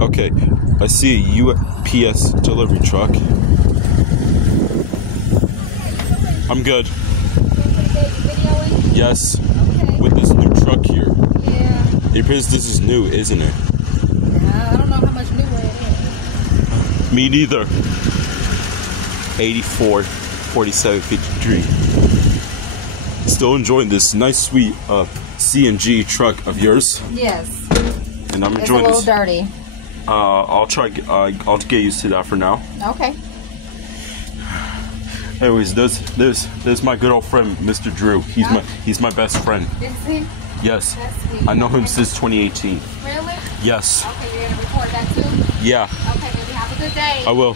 Okay, I see a UPS delivery truck. I'm good. Yes. Okay. With this new truck here. Yeah. It appears this is new, isn't it? I don't know how much newer it is. Me neither. 84, 47, 53. Still enjoying this nice, sweet CNG truck of yours. Yes. And I'm It's a enjoying little this. dirty. I'll get used to that for now. Okay. Anyways, there's my good old friend, Mr. Drew. He's my best friend. Is he? Yes. That's sweet. I know him since 2018. Really? Yes. Okay, you're gonna record that too? Yeah, Okay, baby. Have a good day. I will.